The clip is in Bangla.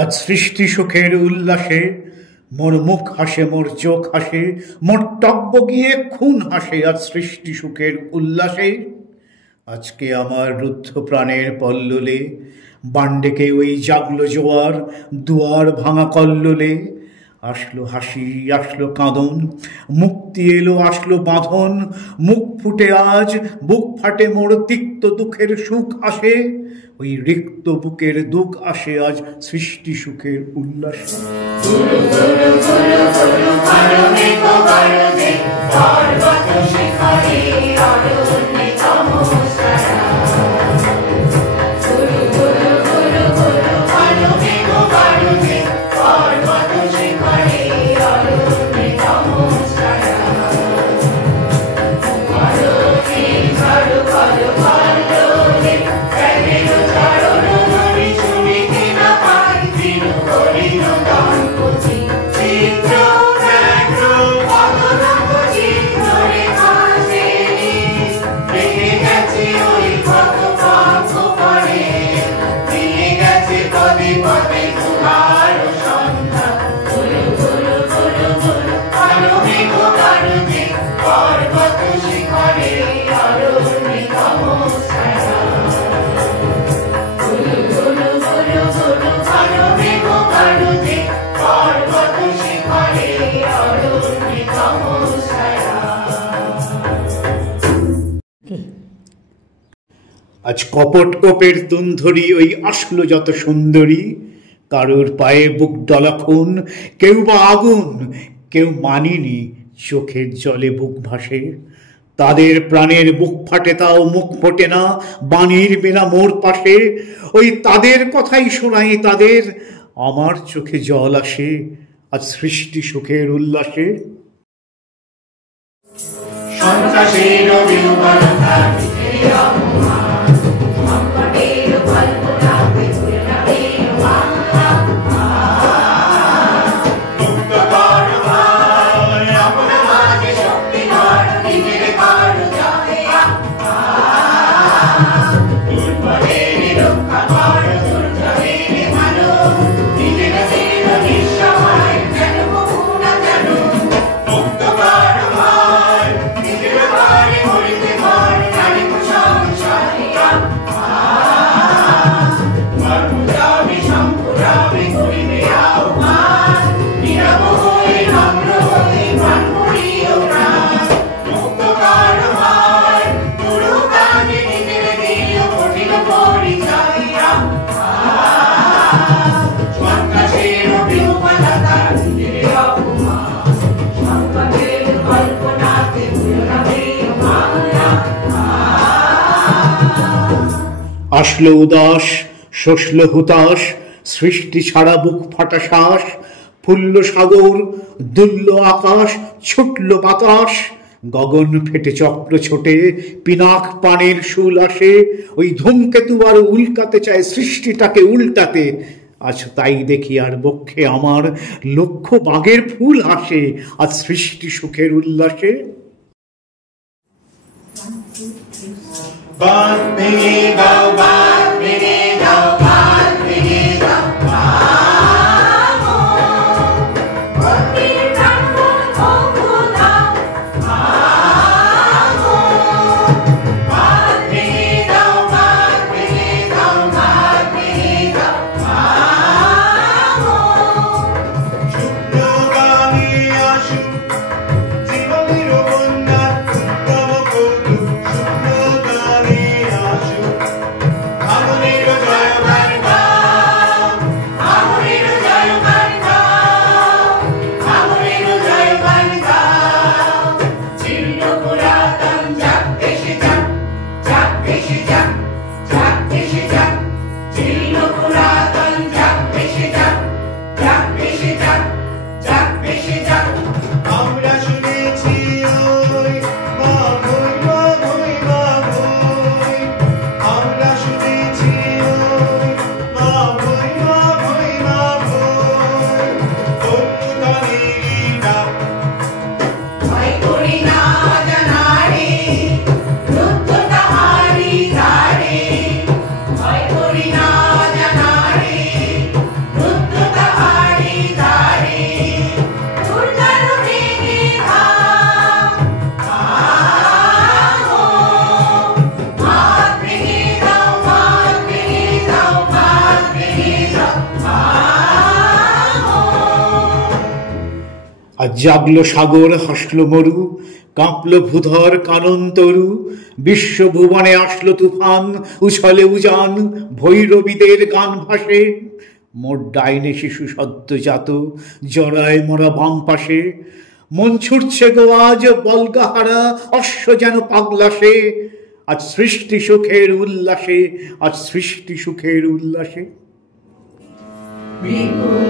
আজ সৃষ্টি সুখের উল্লাসে মোর মুখ হাসে, মোর চোখ হাসে, মোর টকবগিয়ে খুন হাসে। আজ সৃষ্টি সুখের উল্লাসে আজকে আমার রুদ্ধ প্রাণের পল্ললে বান্ডেকে ওই জাগলো জোয়ার, দুয়ার ভাঙা কল্লোলে। আসলো হাসি, আসলো কাঁদন, মুক্তি এলো, আসলো বাঁধন। মুখ ফুটে আজ বুক ফাটে, মোর তিক্ত দুঃখের সুখ আসে। ওই রিক্ত বুকের দুঃখ আসে আজ সৃষ্টি সুখের উল্লাসে। আজ কপট কোপের তুন্ধরি ওই আসলো যত সুন্দরী। কারোর পায়ে বুক ডলা খুন, কেউ বা আগুন, কেউ মানিনি চোখের জলে বুক ভাসে। তাদের প্রাণের বুক ফাটে, তাও মুখ ফোটে না, বাণীর বিনা মোর পাশে। ওই তাদের কথাই শোনাই তাদের, আমার চোখে জল আসে আজ সৃষ্টি সুখের উল্লাসে। আসলো উদাস, শসল হুতাশ, সৃষ্টি ছাড়া বুক ফাটা শ্বাস। ফুলল সাগর, দুলল আকাশ, ছুটল বাতাস। গগন ফেটে চক্র ছোটে, পিনাক পানের শুল আসে। ওই ধূমকেতু আর উল্কাতে চায় সৃষ্টিটাকে উল্টাতে। আজ তাই দেখি আর বক্ষে আমার লক্ষ বাগের ফুল হাসে আজ সৃষ্টি সুখের উল্লাসে। বাঁধ ভেঙে দাও, বাঁধ ভেঙে দাও, বাঁধ ভেঙে দাও, আজ জাগলো সাগর, হাসলো মরু, কাঁপলো ভূধর কানন্তরু, বিশ্বভুবনে আসলো তুফান, উছলে উজান, ভৈরবীদের গান ভাসে। মোর ডাইনে শিশু সদ্যজাত, জরায় মরা বাম পাশে। মন ছুটছে গো আজ বলগাহারা, অশ্ব যেন পাগলাসে। আজ সৃষ্টি সুখের উল্লাসে, আজ সৃষ্টি সুখের উল্লাসে। বিপুল